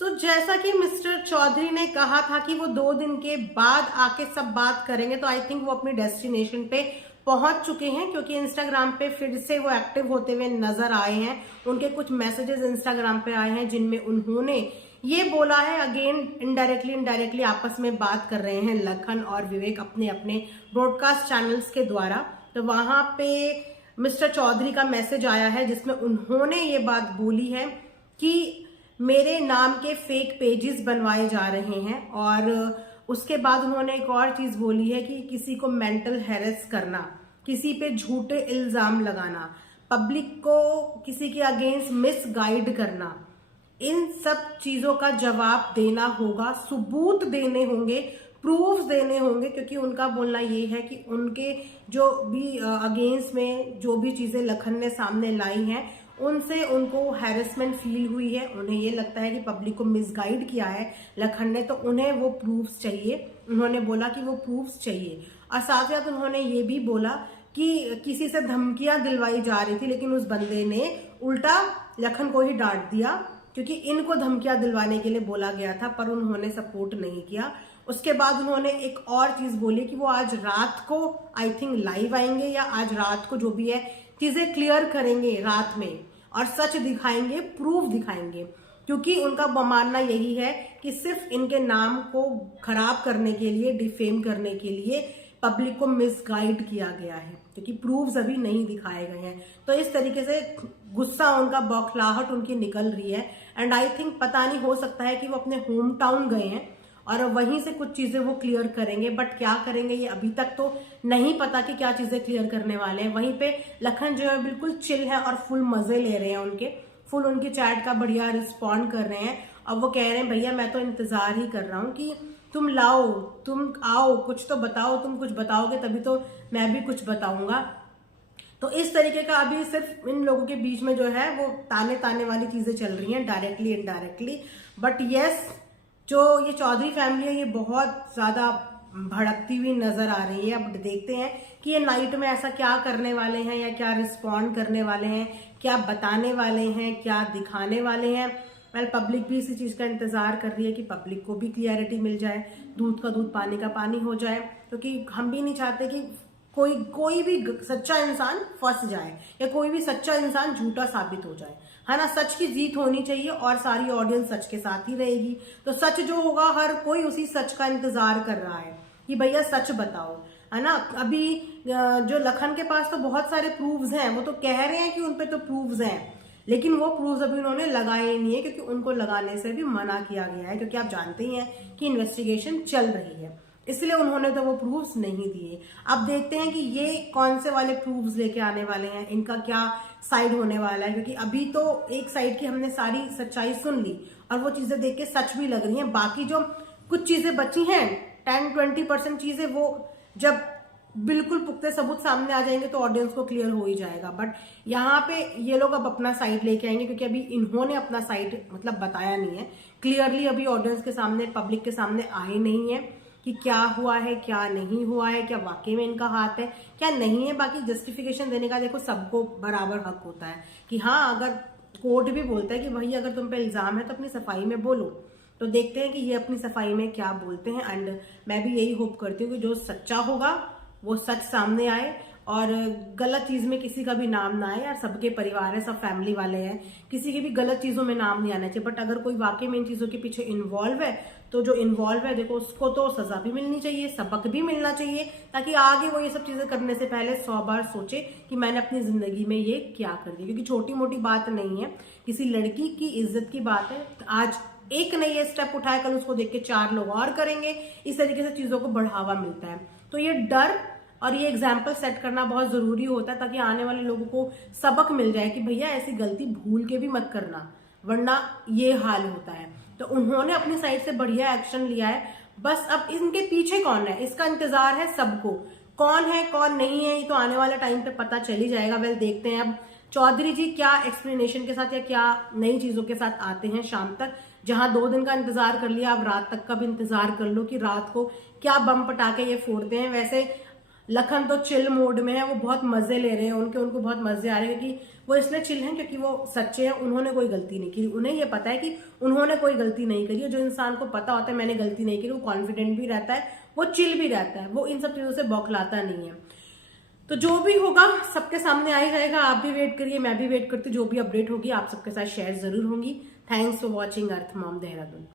जैसा कि मिस्टर चौधरी ने कहा था कि वो 2 दिन के बाद आके सब बात करेंगे, तो आई थिंक वो अपनी डेस्टिनेशन पे पहुंच चुके हैं, क्योंकि इंस्टाग्राम पे फिर से वो एक्टिव होते हुए नजर आए हैं। उनके कुछ मैसेजेस इंस्टाग्राम पे आए हैं जिनमें उन्होंने ये बोला है, अगेन इनडायरेक्टली आपस में बात कर रहे हैं लखन और विवेक अपने अपने ब्रॉडकास्ट चैनल्स के द्वारा। तो वहां पे मिस्टर चौधरी का मैसेज आया है जिसमें उन्होंने ये बात बोली है कि मेरे नाम के फेक पेजेस बनवाए जा रहे हैं, और उसके बाद उन्होंने एक और चीज बोली है कि किसी को मेंटल हैरेस करना, किसी पे झूठे इल्जाम लगाना, पब्लिक को किसी के अगेंस्ट मिसगाइड करना, इन सब चीजों का जवाब देना होगा, सबूत देने होंगे, प्रूफ्स देने होंगे, क्योंकि उनका बोलना ये है कि उनके जो भी अगेंस्ट में जो भी चीजें लखन ने सामने लाई हैं उनसे उनको हैरेसमेंट फील हुई है। उन्हें ये लगता है कि पब्लिक को मिसगाइड किया है लखन ने, तो उन्हें वो प्रूफ्स चाहिए। उन्होंने बोला कि वो प्रूफ्स चाहिए, और साथ साथ उन्होंने ये भी बोला कि किसी से धमकियां दिलवाई जा रही थी, लेकिन उस बंदे ने उल्टा लखन को ही डांट दिया, क्योंकि इनको धमकियां दिलवाने के लिए बोला गया था, पर उन्होंने सपोर्ट नहीं किया। उसके बाद उन्होंने एक और चीज बोली कि वो आज रात को आई थिंक लाइव आएंगे, या आज रात को जो भी है चीजें क्लियर करेंगे रात में, और सच दिखाएंगे, प्रूफ दिखाएंगे, क्योंकि उनका मानना यही है कि सिर्फ इनके नाम को खराब करने के लिए, डिफेम करने के लिए पब्लिक को मिसगाइड किया गया है, क्योंकि प्रूफ्स अभी नहीं दिखाए गए हैं। तो इस तरीके से गुस्सा उनका, बौखलाहट उनकी निकल रही है, एंड आई थिंक पता नहीं, हो सकता है कि वो अपने होम टाउन गए हैं और वहीं से कुछ चीजें वो क्लियर करेंगे, बट क्या करेंगे ये अभी तक तो नहीं पता कि क्या चीजें क्लियर करने वाले हैं। वहीं पे लखन जो है बिल्कुल चिल है और फुल मजे ले रहे हैं, उनके फुल उनकी चैट का बढ़िया रिस्पॉन्ड कर रहे हैं, और वो कह रहे हैं भैया मैं तो इंतजार ही कर रहा हूँ कि तुम लाओ, तुम आओ, कुछ तो बताओ, तुम कुछ बताओगे तभी तो मैं भी कुछ बताऊंगा। तो इस तरीके का अभी सिर्फ इन लोगों के बीच में जो है वो ताने ताने वाली चीजें चल रही हैं, डायरेक्टली इनडायरेक्टली। बट यस, जो ये चौधरी फैमिली है ये बहुत ज्यादा भड़कती हुई नजर आ रही है। अब देखते हैं कि ये नाइट में ऐसा क्या करने वाले हैं, या क्या रिस्पॉन्ड करने वाले हैं, क्या बताने वाले हैं, क्या दिखाने वाले हैं। वेल, पब्लिक भी इसी चीज का इंतजार कर रही है कि पब्लिक को भी क्लियरिटी मिल जाए, दूध का दूध पानी का पानी हो जाए, क्योंकि हम भी नहीं चाहते कि कोई भी सच्चा इंसान फंस जाए, या कोई भी सच्चा इंसान झूठा साबित हो जाए, है ना। सच की जीत होनी चाहिए, और सारी ऑडियंस सच के साथ ही रहेगी। तो सच जो होगा, हर कोई उसी सच का इंतजार कर रहा है कि भैया सच बताओ, है ना। अभी जो लखन के पास तो बहुत सारे प्रूफ्स हैं, वो तो कह रहे हैं कि उनपे तो प्रूफ्स हैं, लेकिन वो प्रूफ्स अभी उन्होंने लगाए ही नहीं है, क्योंकि उनको लगाने से भी मना किया गया है, क्योंकि आप जानते ही हैं कि इन्वेस्टिगेशन चल रही है, इसलिए उन्होंने तो वो प्रूफ्स नहीं दिए। अब देखते हैं कि ये कौन से वाले प्रूफ्स लेके आने वाले हैं, इनका क्या साइड होने वाला है, क्योंकि अभी तो एक साइड की हमने सारी सच्चाई सुन ली और वो चीजें देख के सच भी लग रही हैं। बाकी जो कुछ चीजें बची हैं, 10-20% चीजें, वो जब बिल्कुल पुख्ते सबूत सामने आ जाएंगे तो ऑडियंस को क्लियर हो ही जाएगा। बट यहाँ पे ये लोग अब अपना साइड लेके आएंगे, क्योंकि अभी इन्होंने अपना साइड मतलब बताया नहीं है क्लियरली, अभी ऑडियंस के सामने, पब्लिक के सामने आए नहीं है कि क्या हुआ है, क्या नहीं हुआ है, क्या वाकई में इनका हाथ है, क्या नहीं है। बाकी जस्टिफिकेशन देने का देखो सबको बराबर हक होता है कि हाँ, अगर कोर्ट भी बोलता है कि भाई अगर तुम पे इल्जाम है तो अपनी सफाई में बोलो, तो देखते हैं कि ये अपनी सफाई में क्या बोलते हैं। एंड मैं भी यही होप करती हूँ कि जो सच्चा होगा वो सच सामने आए, और गलत चीज में किसी का भी नाम ना आए। यार, सबके परिवार है, सब फैमिली वाले हैं, किसी के भी गलत चीजों में नाम नहीं आना चाहिए। बट अगर कोई वाकई में इन चीजों के पीछे इन्वॉल्व है, तो जो इन्वॉल्व है देखो उसको तो सजा भी मिलनी चाहिए, सबक भी मिलना चाहिए, ताकि आगे वो ये सब चीजें करने से पहले 100 बार सोचे कि मैंने अपनी जिंदगी में ये क्या कर दिया। क्योंकि छोटी मोटी बात नहीं है, किसी लड़की की इज्जत की बात है। आज एक ने ये स्टेप उठाया, कल उसको देख के 4 लोग और करेंगे, इस तरीके से चीजों को बढ़ावा मिलता है। तो ये डर और ये एग्जाम्पल सेट करना बहुत जरूरी होता है, ताकि आने वाले लोगों को सबक मिल जाए कि भैया ऐसी गलती भूल के भी मत करना, वरना ये हाल होता है। तो उन्होंने अपनी साइड से बढ़िया एक्शन लिया है। बस अब इनके पीछे कौन है, इसका इंतजार है सबको। कौन है कौन नहीं है, ये तो आने वाले टाइम पे पता चल ही जाएगा। वेल, देखते हैं अब चौधरी जी क्या एक्सप्लेनेशन के साथ या क्या नई चीजों के साथ आते हैं शाम तक। जहां 2 दिन का इंतजार कर लिया, अब रात तक का भी इंतजार कर लो कि रात को क्या बम पटाखे ये फोड़ते हैं। वैसे लखन तो चिल मोड में है, वो बहुत मजे ले रहे हैं, उनको बहुत मजे आ रहे हैं, क्योंकि वो इसलिए चिल हैं क्योंकि वो सच्चे हैं, उन्होंने कोई गलती नहीं की, उन्हें ये पता है कि उन्होंने कोई गलती नहीं करी है। जो इंसान को पता होता है मैंने गलती नहीं करी, वो कॉन्फिडेंट भी रहता है, वो चिल भी रहता है, वो इन सब चीजों से बौखलाता नहीं है। तो जो भी होगा सबके सामने आ ही जाएगा, आप भी वेट करिए, मैं भी वेट करती हूँ, जो भी अपडेट होगी आप सबके साथ शेयर जरूर होंगी। Thanks for watching earth mom Dehradun.